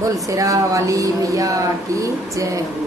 बोल सिरा वाली मैया की जय हो।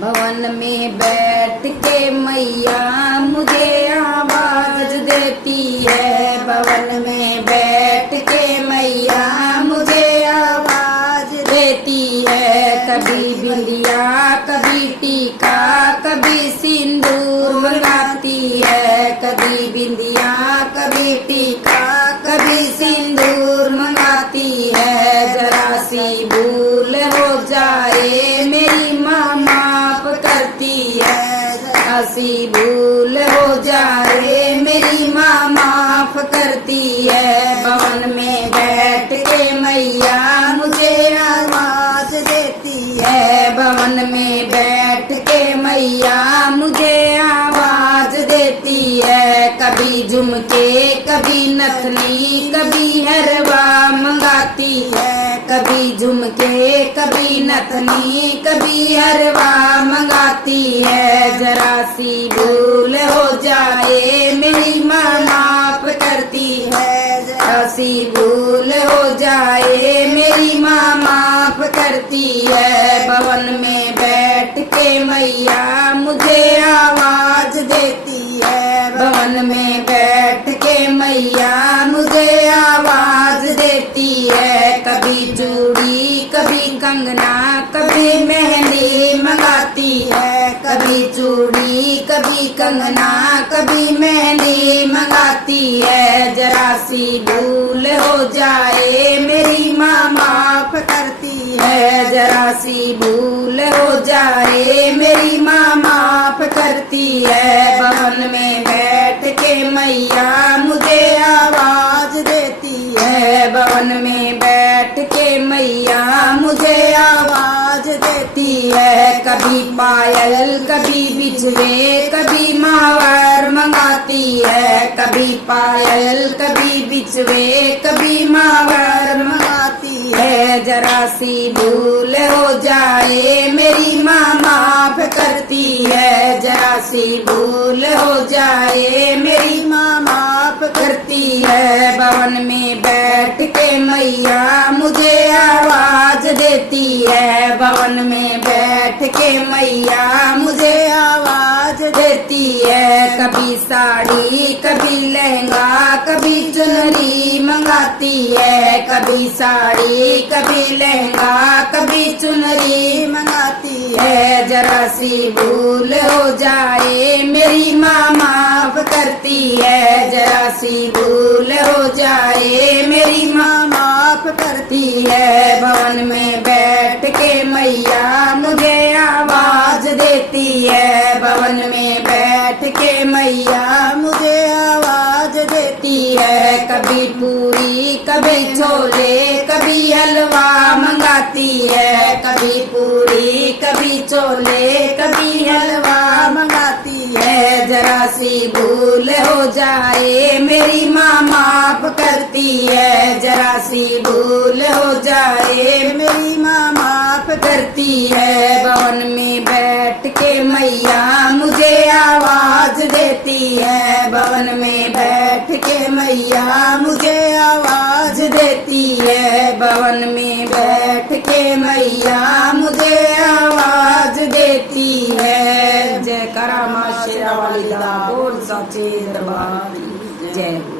भवन में बैठ के मैया मुझे आवाज देती है। भवन में बैठ के मैया मुझे आवाज देती है। कभी बिंदिया कभी टीका कभी सिंदूर मंगाती है। कभी बिंदिया कभी टीका कभी सिंदूर मंगाती है। जरा सी भूल हो जाए मेरी माँ माफ करती है। जरा सी भूल हो जाए मेरी माँ माफ करती है। भवन में बैठ के मैया मुझे आवाज देती है। भवन में बैठ के मैया मुझे आवाज देती है। कभी झुमके कभी नथनी कभी हरवा मंगाती है। कभी झुमके कभी नथनी कभी हरवा मंगाती है। जरा सी भूल हो जाए मेरी माँ माफ करती है। जरा सी भूल हो जाए मेरी माँ माफ करती है। भवन में बैठ के मैया मुझे आवाज देती है। भवन में बैठ के मैया मुझे आवाज देती है। कभी चूड़ी कभी कंगना कभी मेहंदी मंगाती है। कभी चूड़ी कभी कंगना कभी मेहंदी मंगाती है। जरा सी भूल हो जाए मेरी माँ माफ करती है। जरा सी भूल हो जाए मेरी माँ माफ करती है। भवन में बैठ के मैया मुझे आवाज देती है। भवन में बैठ के मैया मुझे आवाज देती है। कभी पायल कभी बिछुए कभी मावर मंगाती है। कभी पायल कभी बिछुए कभी मावर मंगाती है। जरा सी भूल हो जाए मेरी माँ माफ करती है। जरा सी भूल हो जाए मेरी माँ माफ करती है। भवन में बैठ के मैया मुझे आवाज देती है। भवन में बैठ के मैया मुझे आवाज देती है। कभी साड़ी कभी लहंगा कभी चुनरी मंगाती है। कभी साड़ी कभी लहंगा कभी चुनरी मंगाती है। जरा सी भूल हो जाए मेरी माँ माफ करती है। जरा सी भूल हो जाए मेरी माँ माफ करती है। भवन में बैठ के मैया मुझे आवाज देती है। भवन में बैठ के मैया मुझे आवाज देती है। कभी पूरी कभी छोले कभी हलवा मंगाती है। कभी पूरी कभी छोले कभी हलवा मंगाती है। जरा सी भूल हो जाए मेरी माँ माफ करती है। जरा सी भूल हो जाए मेरी माँ माफ करती है। भवन में बैठ के मैया मुझे आवाज देती है। भवन में बैठ के मैया मुझे आवाज देती है। भवन में बैठ के मैया मुझे आवाज देती है। जय करा माँ शेरा वाली दा बोल सचे दरबार की जय हो।